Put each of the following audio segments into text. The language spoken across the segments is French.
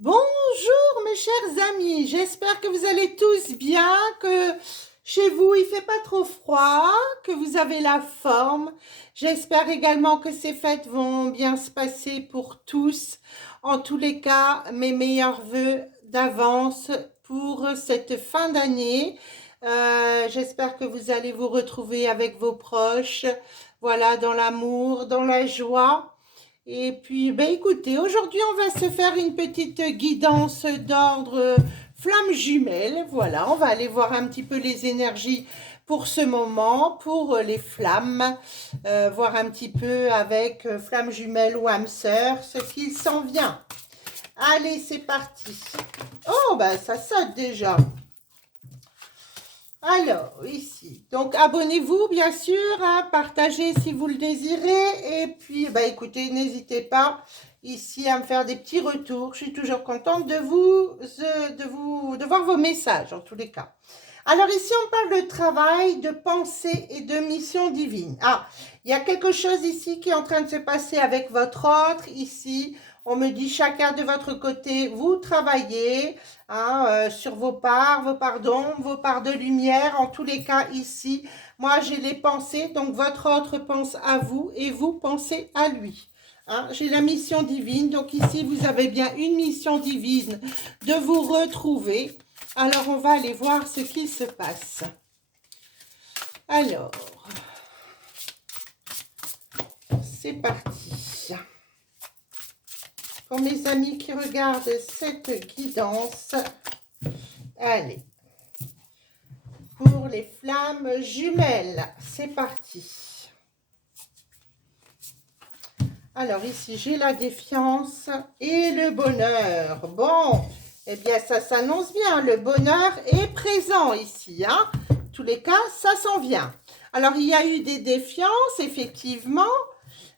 Bonjour mes chers amis, j'espère que vous allez tous bien, que chez vous il fait pas trop froid, que vous avez la forme. J'espère également que ces fêtes vont bien se passer pour tous. En tous les cas, mes meilleurs vœux d'avance pour cette fin d'année. J'espère que vous allez vous retrouver avec vos proches, voilà, dans l'amour, dans la joie. Et puis, ben écoutez, aujourd'hui, on va se faire une petite guidance d'ordre flamme jumelle. Voilà, on va aller voir un petit peu les énergies pour ce moment, pour les flammes, voir un petit peu avec flamme jumelle ou âme sœur, ce qu'il s'en vient. Allez, c'est parti. Oh, ben ça saute déjà. Alors, ici, donc abonnez-vous bien sûr, hein, partagez si vous le désirez, et puis bah écoutez, n'hésitez pas ici à me faire des petits retours, je suis toujours contente de voir vos messages en tous les cas. Alors ici on parle de travail, de pensée et de mission divine. Ah, il y a quelque chose ici qui est en train de se passer avec votre autre, ici on me dit chacun de votre côté, vous travaillez, hein, sur vos parts d'ombre, vos parts de lumière. En tous les cas, ici, moi, j'ai les pensées, donc votre autre pense à vous et vous pensez à lui. Hein, j'ai la mission divine, donc ici, vous avez bien une mission divine de vous retrouver. Alors, on va aller voir ce qui se passe. Alors, c'est parti. Pour mes amis qui regardent cette guidance, allez. Pour les flammes jumelles, c'est parti. Alors ici, j'ai la défiance et le bonheur. Bon, eh bien, ça s'annonce bien. Le bonheur est présent ici. Hein. En tous les cas, ça s'en vient. Alors, il y a eu des défiances, effectivement,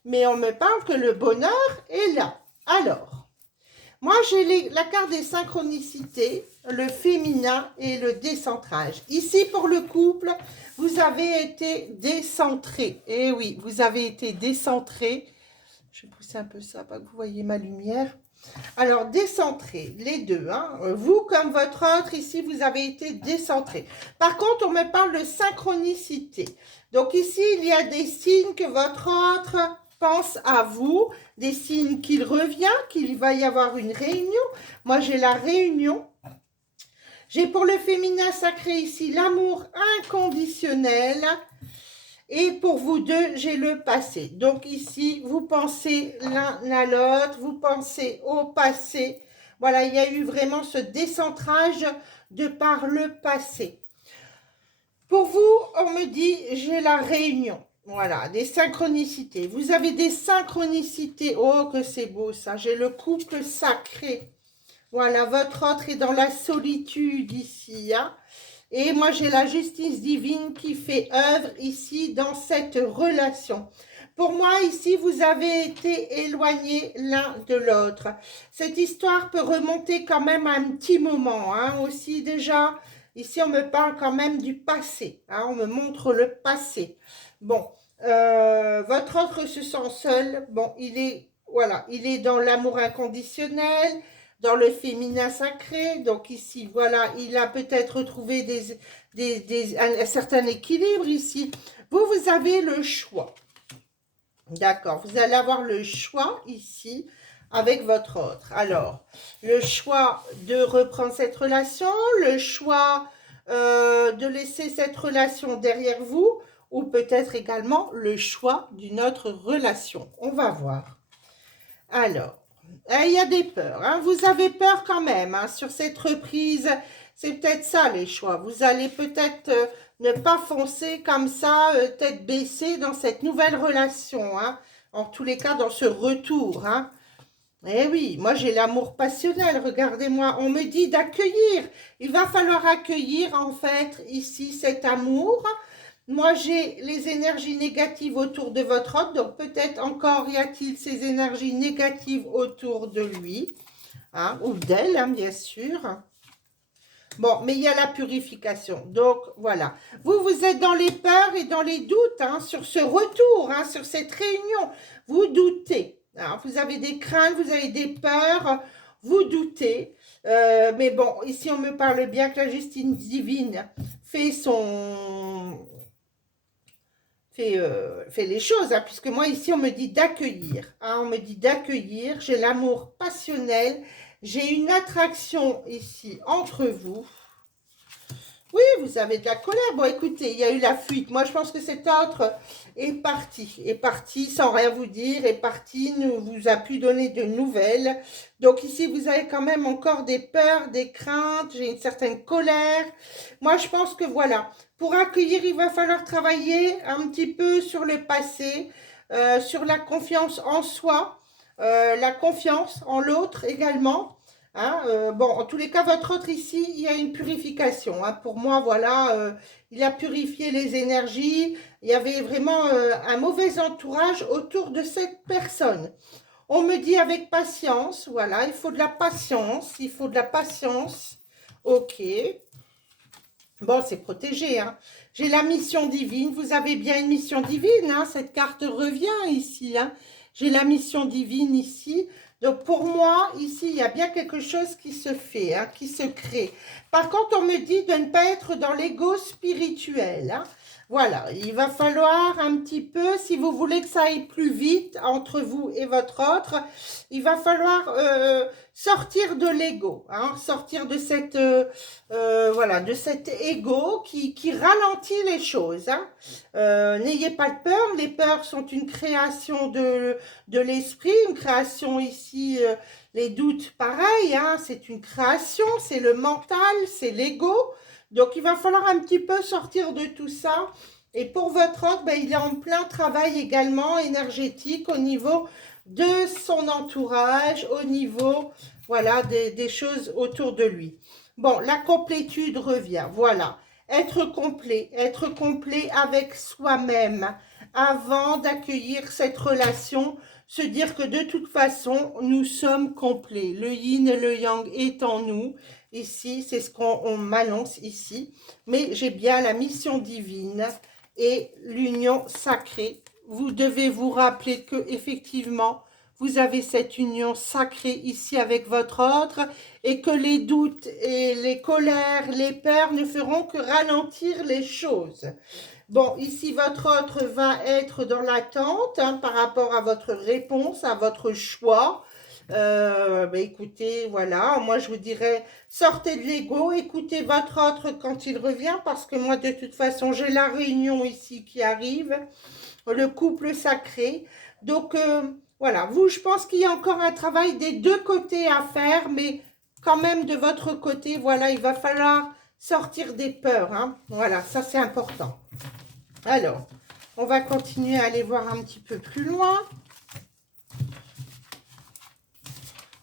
mais on me parle que le bonheur est là. Alors, moi, j'ai la carte des synchronicités, le féminin et le décentrage. Ici, pour le couple, vous avez été décentré. Eh oui, vous avez été décentré. Je vais pousser un peu ça, pas que vous voyez ma lumière. Alors, décentré, les deux. Hein. Vous, comme votre autre, ici, vous avez été décentré. Par contre, on me parle de synchronicité. Donc, ici, il y a des signes que votre autre pense à vous, des signes qu'il revient, qu'il va y avoir une réunion. Moi, j'ai la réunion. J'ai pour le féminin sacré ici l'amour inconditionnel. Et pour vous deux, j'ai le passé. Donc ici, vous pensez l'un à l'autre, vous pensez au passé. Voilà, il y a eu vraiment ce décentrage de par le passé. Pour vous, on me dit, j'ai la réunion. Voilà, des synchronicités. Vous avez des synchronicités. Oh, que c'est beau ça. J'ai le couple sacré. Voilà, votre autre est dans la solitude ici. Hein. Et moi, j'ai la justice divine qui fait œuvre ici dans cette relation. Pour moi, ici, vous avez été éloignés l'un de l'autre. Cette histoire peut remonter quand même à un petit moment. Hein, aussi déjà, ici, on me parle quand même du passé. Hein, on me montre le passé. Bon, votre autre se sent seul. Bon, voilà, il est dans l'amour inconditionnel, dans le féminin sacré. Donc ici, voilà, il a peut-être retrouvé un certain équilibre ici. Vous avez le choix. D'accord, vous allez avoir le choix ici avec votre autre. Alors, le choix de reprendre cette relation, le choix de laisser cette relation derrière vous, ou peut-être également le choix d'une autre relation. On va voir. Alors, il y a des peurs. Hein. Vous avez peur quand même hein, sur cette reprise. C'est peut-être ça les choix. Vous allez peut-être ne pas foncer comme ça, tête baissée dans cette nouvelle relation. Hein. En tous les cas, dans ce retour. Hein. Eh oui, moi j'ai l'amour passionnel. Regardez-moi, on me dit d'accueillir. Il va falloir accueillir en fait ici cet amour. Moi, j'ai les énergies négatives autour de votre autre, donc peut-être encore y a-t-il ces énergies négatives autour de lui, hein, ou d'elle, hein, bien sûr. Bon, mais il y a la purification, donc voilà. Vous êtes dans les peurs et dans les doutes hein, sur ce retour, hein, sur cette réunion. Vous doutez, hein, vous avez des craintes, vous avez des peurs. vous doutez. Mais bon, ici on me parle bien que la justice divine fait fait les choses, hein, puisque moi ici on me dit d'accueillir, hein, on me dit d'accueillir, j'ai l'amour passionnel, j'ai une attraction ici entre vous. Oui, vous avez de la colère. Bon, écoutez, il y a eu la fuite. Moi, je pense que cet autre est parti sans rien vous dire, est parti, ne vous a plus donné de nouvelles. Donc ici, vous avez quand même encore des peurs, des craintes, j'ai une certaine colère. Moi, je pense que voilà, pour accueillir, il va falloir travailler un petit peu sur le passé, sur la confiance en soi, la confiance en l'autre également. Hein, bon, en tous les cas, votre autre ici, il y a une purification. Hein. Pour moi, voilà, il a purifié les énergies. Il y avait vraiment un mauvais entourage autour de cette personne. On me dit avec patience, voilà, il faut de la patience, il faut de la patience. Ok. Bon, c'est protégé, hein. J'ai la mission divine. Vous avez bien une mission divine, hein. Cette carte revient ici, hein. J'ai la mission divine ici. Donc, pour moi, ici, il y a bien quelque chose qui se fait, hein, qui se crée. Par contre, on me dit de ne pas être dans l'ego spirituel, hein. Voilà, il va falloir un petit peu, si vous voulez que ça aille plus vite entre vous et votre autre, il va falloir sortir de l'ego, hein, sortir de cette... voilà, de cet ego qui ralentit les choses. Hein. N'ayez pas de peur, les peurs sont une création de l'esprit, une création ici, les doutes pareil, hein, c'est une création, c'est le mental, c'est l'ego. Donc il va falloir un petit peu sortir de tout ça. Et pour votre autre, ben, il est en plein travail également énergétique au niveau de son entourage, au niveau voilà, des choses autour de lui. Bon, la complétude revient, voilà. Être complet avec soi-même avant d'accueillir cette relation, se dire que de toute façon, nous sommes complets. Le yin et le yang est en nous. Ici, c'est ce qu'on m'annonce ici. Mais j'ai bien la mission divine et l'union sacrée. Vous devez vous rappeler que effectivement, vous avez cette union sacrée ici avec votre autre et que les doutes et les colères, les peurs ne feront que ralentir les choses. Bon, ici, votre autre va être dans l'attente hein, par rapport à votre réponse, à votre choix. Écoutez, voilà, moi je vous dirais, sortez de l'ego, écoutez votre autre quand il revient, parce que moi de toute façon, j'ai la réunion ici qui arrive, le couple sacré. Donc, voilà, vous, je pense qu'il y a encore un travail des deux côtés à faire, mais quand même de votre côté, voilà, il va falloir sortir des peurs. Hein. Voilà, ça c'est important. Alors, on va continuer à aller voir un petit peu plus loin.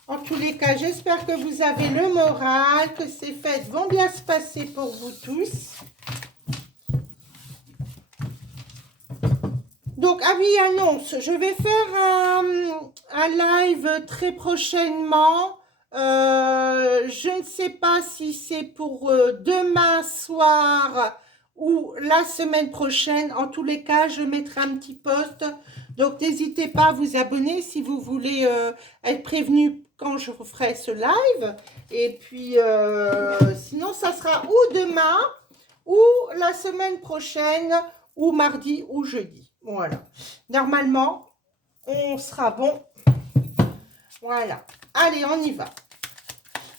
En tous les cas, j'espère que vous avez le moral, que ces fêtes vont bien se passer pour vous tous. Donc, ah oui, annonce, je vais faire un live très prochainement. Je ne sais pas si c'est pour demain soir ou la semaine prochaine. En tous les cas, je mettrai un petit post. Donc, n'hésitez pas à vous abonner si vous voulez être prévenu quand je ferai ce live. Et puis, sinon, ça sera ou demain ou la semaine prochaine ou mardi ou jeudi. Voilà. Normalement, on sera bon. Voilà. Allez, on y va.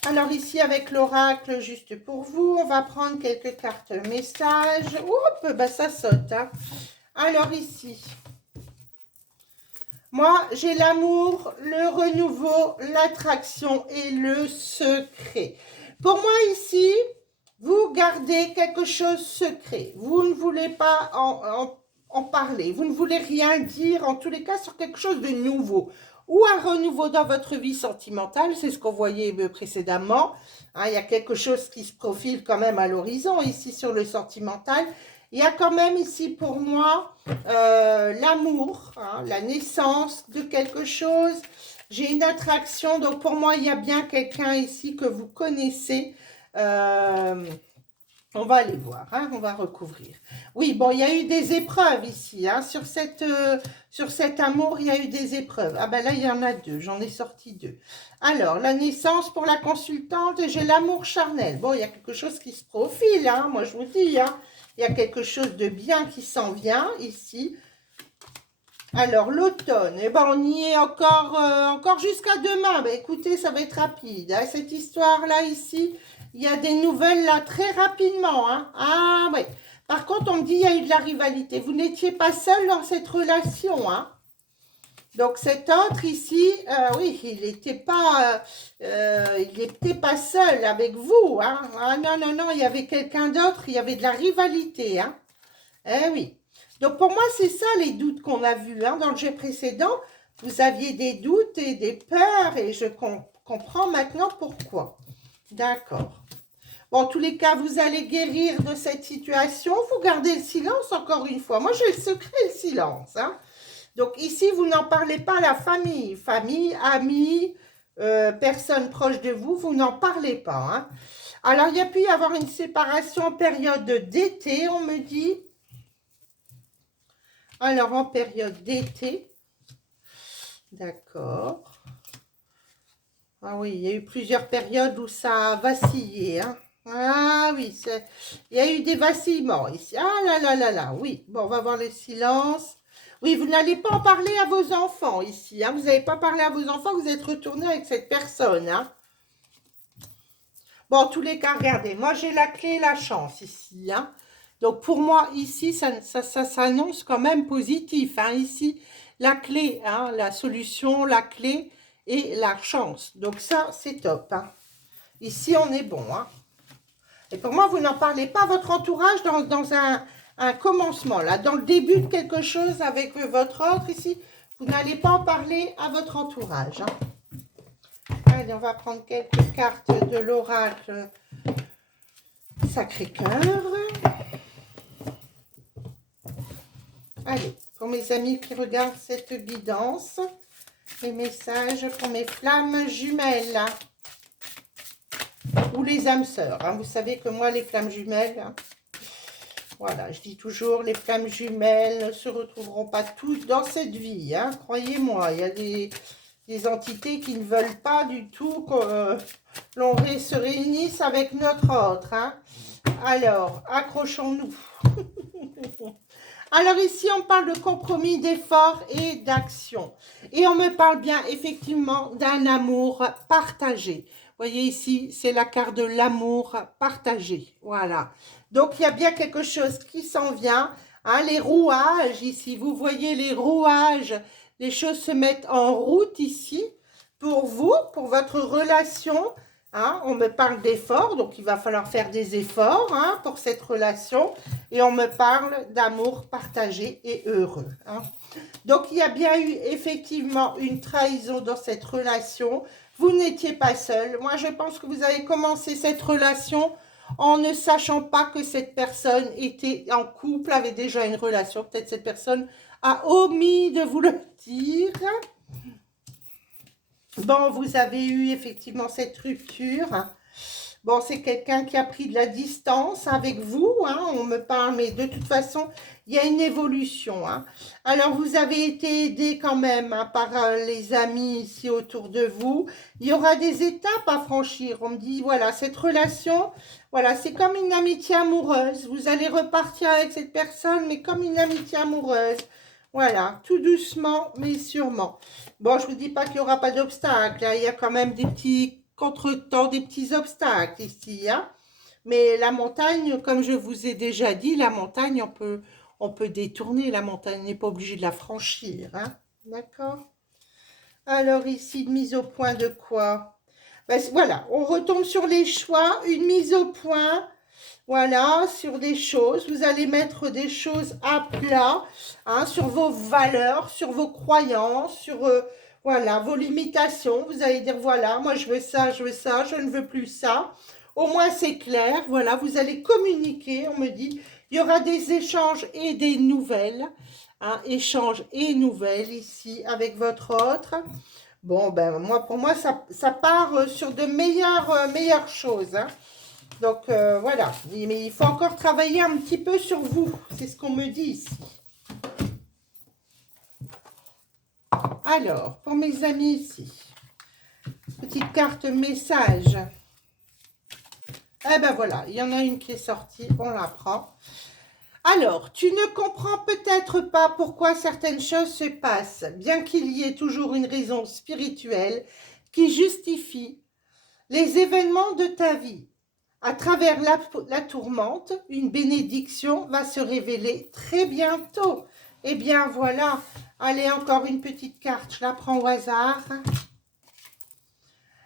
Alors ici, avec l'oracle, juste pour vous, on va prendre quelques cartes messages. Oups, bah ça saute. Hein. Alors ici, moi, j'ai l'amour, le renouveau, l'attraction et le secret. Pour moi ici, vous gardez quelque chose secret. Vous ne voulez pas en parler. Vous ne voulez rien dire, en tous les cas, sur quelque chose de nouveau. Ou un renouveau dans votre vie sentimentale, c'est ce qu'on voyait précédemment. Hein, il y a quelque chose qui se profile quand même à l'horizon, ici sur le sentimental. Il y a quand même ici pour moi l'amour, hein, la naissance de quelque chose. J'ai une attraction, donc pour moi, il y a bien quelqu'un ici que vous connaissez. On va aller voir, hein, on va recouvrir. Oui, bon, il y a eu des épreuves ici, hein, sur cet amour, il y a eu des épreuves. Ah ben là, il y en a deux, j'en ai sorti deux. Alors, la naissance pour la consultante, et j'ai l'amour charnel. Bon, il y a quelque chose qui se profile, hein, moi je vous dis, hein, il y a quelque chose de bien qui s'en vient ici. Alors, l'automne, eh ben, on y est encore jusqu'à demain. Ben, écoutez, ça va être rapide, hein, cette histoire-là ici. Il y a des nouvelles là très rapidement. Hein. Ah oui. Par contre, on me dit qu'il y a eu de la rivalité. Vous n'étiez pas seul dans cette relation. Hein. Donc cet autre ici, oui, il n'était pas seul avec vous. Hein. Ah non, non, non, il y avait quelqu'un d'autre. Il y avait de la rivalité. Hein. Eh oui. Donc pour moi, c'est ça les doutes qu'on a vus. Hein. Dans le jeu précédent, vous aviez des doutes et des peurs et je comprends maintenant pourquoi. D'accord. Bon, en tous les cas, vous allez guérir de cette situation. Vous gardez le silence encore une fois. Moi, j'ai le secret, le silence. Hein. Donc ici, vous n'en parlez pas à la famille. Famille, amis, personnes proches de vous, vous n'en parlez pas. Hein. Alors, il y a pu y avoir une séparation en période d'été, on me dit. Alors, en période d'été. D'accord. Ah oui, il y a eu plusieurs périodes où ça a vacillé. Hein. Ah oui, il y a eu des vacillements ici. Ah là là là là, oui. Bon, on va voir le silence. Oui, vous n'allez pas en parler à vos enfants ici. Hein. Vous n'avez pas parlé à vos enfants, vous êtes retourné avec cette personne. Hein. Bon, en tous les cas, regardez, moi j'ai la clé et la chance ici. Hein. Donc pour moi, ici, ça s'annonce quand même positif. Hein. Ici, la clé, hein, la solution, la clé et la chance. Donc ça, c'est top. Hein. Ici, on est bon. Hein. Et pour moi, vous n'en parlez pas à votre entourage dans un commencement, là, dans le début de quelque chose avec votre autre ici. Vous n'allez pas en parler à votre entourage. Hein. Allez, on va prendre quelques cartes de l'oracle Sacré-Cœur. Allez, pour mes amis qui regardent cette guidance, les messages pour mes flammes jumelles. Ou les âmes sœurs. Hein. Vous savez que moi, les flammes jumelles, hein, voilà, je dis toujours, les flammes jumelles ne se retrouveront pas toutes dans cette vie. Hein, croyez-moi, il y a des entités qui ne veulent pas du tout que l'on se réunisse avec notre autre. Hein. Alors, accrochons-nous. Alors ici, on parle de compromis, d'effort et d'action. Et on me parle bien effectivement d'un amour partagé. Vous voyez ici, c'est la carte de l'amour partagé. Voilà. Donc, il y a bien quelque chose qui s'en vient. Hein, les rouages ici, vous voyez les rouages. Les choses se mettent en route ici pour vous, pour votre relation. Hein, on me parle d'efforts, donc il va falloir faire des efforts hein, pour cette relation. Et on me parle d'amour partagé et heureux. Hein. Donc, il y a bien eu effectivement une trahison dans cette relation. Vous n'étiez pas seul. Moi, je pense que vous avez commencé cette relation en ne sachant pas que cette personne était en couple, avait déjà une relation. Peut-être cette personne a omis de vous le dire. Bon, vous avez eu effectivement cette rupture. Bon, c'est quelqu'un qui a pris de la distance avec vous, hein, on me parle, mais de toute façon, il y a une évolution. Hein. Alors, vous avez été aidé quand même hein, par les amis ici autour de vous. Il y aura des étapes à franchir. On me dit, voilà, cette relation, voilà, c'est comme une amitié amoureuse. Vous allez repartir avec cette personne, mais comme une amitié amoureuse. Voilà, tout doucement, mais sûrement. Bon, je ne vous dis pas qu'il n'y aura pas d'obstacles. Hein. Il y a quand même des petits contretemps, des petits obstacles ici. Hein. Mais la montagne, comme je vous ai déjà dit, la montagne, on peut détourner la montagne. On n'est pas obligé de la franchir. Hein. D'accord? Alors ici, une mise au point de quoi? Ben, voilà, on retombe sur les choix. Une mise au point. Voilà, sur des choses, vous allez mettre des choses à plat, hein, sur vos valeurs, sur vos croyances, sur voilà, vos limitations. Vous allez dire, voilà, moi je veux ça, je ne veux plus ça. Au moins c'est clair, voilà, vous allez communiquer, on me dit, il y aura des échanges et des nouvelles, hein, échanges et nouvelles ici avec votre autre. Bon, ben moi, pour moi, ça part sur de meilleures choses, hein. Donc, voilà. Mais il faut encore travailler un petit peu sur vous. C'est ce qu'on me dit ici. Alors, pour mes amis ici, petite carte message. Eh ben voilà, il y en a une qui est sortie, on la prend. Alors, tu ne comprends peut-être pas pourquoi certaines choses se passent, bien qu'il y ait toujours une raison spirituelle qui justifie les événements de ta vie. À travers la tourmente, une bénédiction va se révéler très bientôt. Eh bien voilà, allez, encore une petite carte, je la prends au hasard.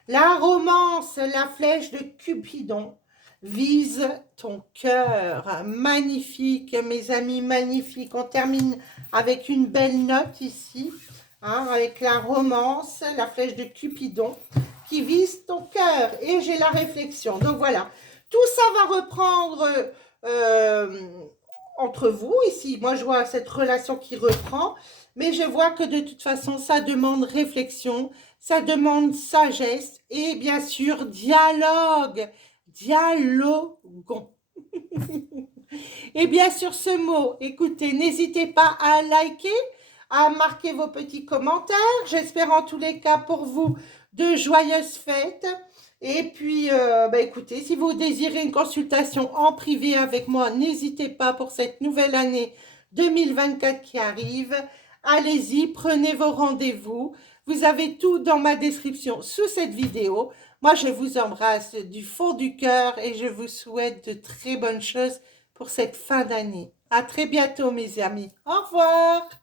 La romance, la flèche de Cupidon vise ton cœur. Magnifique, mes amis, magnifique. On termine avec une belle note ici, hein, avec la romance, la flèche de Cupidon qui vise ton cœur. Et j'ai la réflexion. Donc voilà, tout ça va reprendre entre vous ici. Moi, je vois cette relation qui reprend, mais je vois que de toute façon, ça demande réflexion, ça demande sagesse et bien sûr dialogue. Dialoguons. Et bien sur ce mot, écoutez, n'hésitez pas à liker, à marquer vos petits commentaires. J'espère en tous les cas pour vous de joyeuses fêtes. Et puis, écoutez, si vous désirez une consultation en privé avec moi, n'hésitez pas pour cette nouvelle année 2024 qui arrive. Allez-y, prenez vos rendez-vous. Vous avez tout dans ma description sous cette vidéo. Moi, je vous embrasse du fond du cœur et je vous souhaite de très bonnes choses pour cette fin d'année. À très bientôt, mes amis. Au revoir.